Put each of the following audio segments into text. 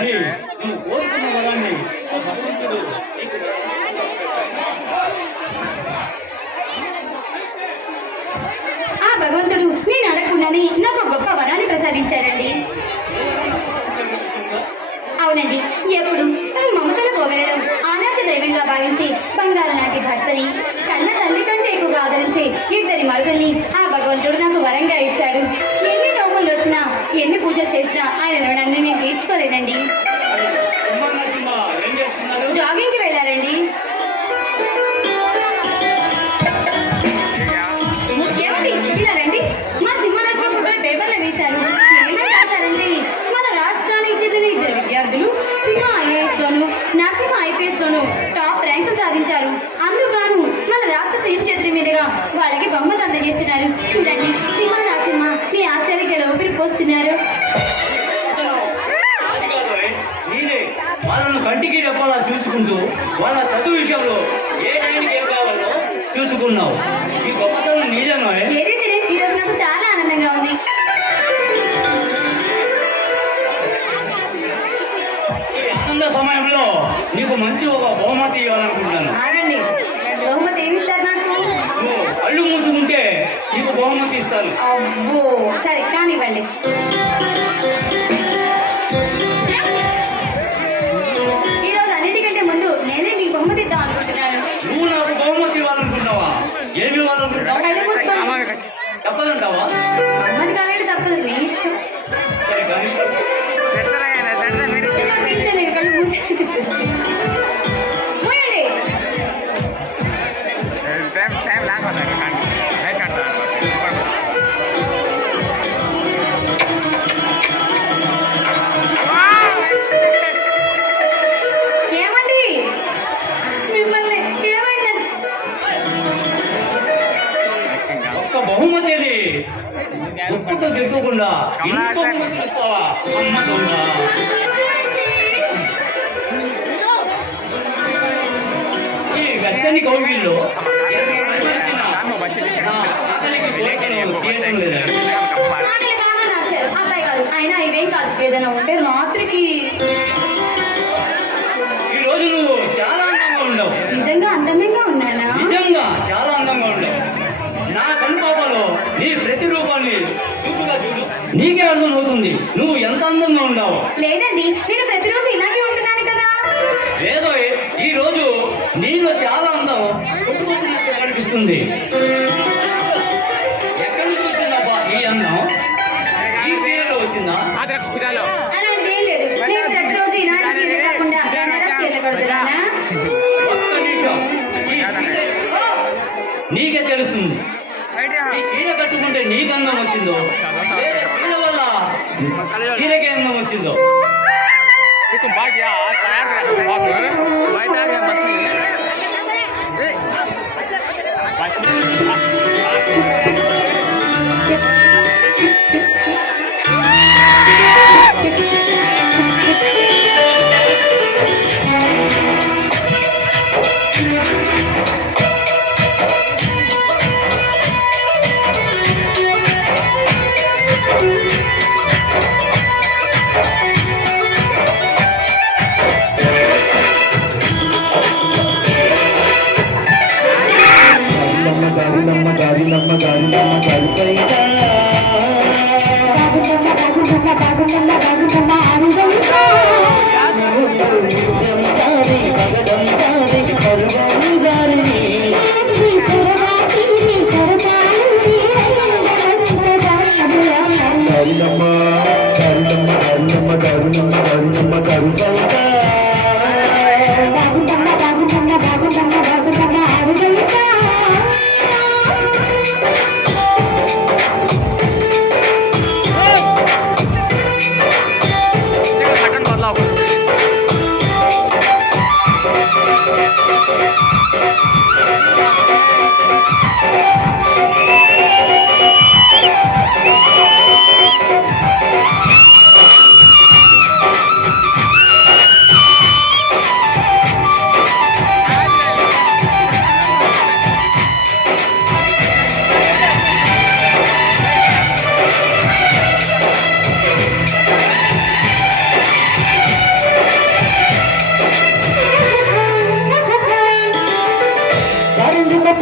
మరి నువ్వు కోరుకున్న వరాన్ని ఆ భగవంతుడు ఆ భగవంతుడు నేను అడగకుండానే నాకు గొప్ప వరాన్ని ప్రసాదించాడండి. అవునండి, ఎప్పుడు తన మమతల కోవెలలో ఆనాథ దైవంగా భావించి బంగారు లాంటి భర్తని కన్న తల్లి కంటే ఎక్కువగా ఆదరించే ఇద్దరి మరుగల్ని ఆ భగవంతుడు నాకు వరంగా ఇచ్చాడు. ఎన్ని నోములు వచ్చినా ఎన్ని పూజలు చేసినా ఆయన రుణాన్ని నేను తీర్చుకోలేనండి. జాగింగ్కి వెళ్ళారండి. ఏమండి వినారండి, మా సింహనరసింహ పేపర్లో వేశారు. ఏమని రాశారండి, మన రాష్ట్రానికి చెందిన ఇద్దరు విద్యార్థులు సింహ ఐఏఎస్లోను నరసింహ ఐపీఎస్లోను టాప్ ర్యాంకులు సాధించారు. అందుకు మన రాష్ట్ర సీఎం చేతుల మీదుగా వాళ్ళకి బొమ్మలు అందజేస్తున్నారు. చూడండి, సింహ నరసింహ మీ ఆశ్చర్యకి ఎలా ఊపిరిపోస్తున్నారు. వాళ్ళను కంటికి రెప్పాలా చూసుకుంటూ వాళ్ళ చదువు విషయంలో ఏ టైంకి ఏం కావాలో చూసుకున్నావు. ఈ గొప్పతనం నిజమే. ఏదైతే ఈరోజు నాకు చాలా ఆనందంగా ఉంది. ఈ ఆనంద సమయంలో నీకు మంచి ఒక బహుమతి ఇవ్వాలనుకుంటున్నాను. ఆగండి, బహుమతి ఏమి ఇస్తారు నాకు? నువ్వు కళ్ళు మూసుకుంటే నీకు బహుమతి ఇస్తాను. అబ్బో, సరే కానివ్వండి. ఈరోజు అన్నిటికంటే ముందు నేనే మీకు బహుమతి ఇద్దాం అనుకుంటున్నాను. నువ్వు నాకు బహుమతి ఇవ్వాలనుకుంటున్నావా? ఏమి ఇవ్వాలనుకుంటున్నావు? చెప్పదంటావా? బహుమతి కావాలంటే తప్పదు, మీ ఇష్టం. సరే కానీ నాకు ఇష్టం లేదు, కళ్ళు మూయండి. ఏమండి, మిమ్మల్ని ఏమైందండి? ఒక్క బహుమతి అది ఒక్కతో చెప్పుకుండా ఇంకో బహుమతి ఇస్తావా? అమ్మ దొంగ. ఈ వెచ్చని కౌగిల్లో మాటలు బాగా నచ్చారు అబ్బాయి గారు. అయినా ఇవేం కాదు, ఏదైనా ఉంటే రాత్రికి. ఈ రోజు నువ్వు చాలా అందంగా ఉండవు. నిజంగా అందంగా ఉన్నానా? నిజంగా చాలా అందంగా ఉండవు. నా కనుపాపలో నీ ప్రతిరూపాన్ని చూపుగా చూడు, నీకే అర్థమవుతుంది నువ్వు ఎంత అందంగా ఉన్నావు. లేదండి, నేను ప్రతిరోజు ఇలాగే ఉంటున్నాను కదా. లేదో ఈ రోజు నీలో చాలా అందం కొట్టుకుంటున్నట్టు కనిపిస్తుంది. ఎక్కడి నుంచి వచ్చిందబ్బా ఈ అందం? ఈ చీరలో వచ్చిందా? అలాంటి ఏం లేదు, నేను ప్రతిరోజు ఇలాంటి చీర కాకుండా బెనారస్ చీర కడుతున్నానా? ఒక్క నిమిషం, ఈ చీర నీకే తెలుస్తుంది. ఈ చీర కట్టుకుంటే నీకు అందం వచ్చిందో, లేదా చీర వల్ల చీరకే అందం వచ్చిందో.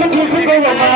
చూసుకోవమ్మా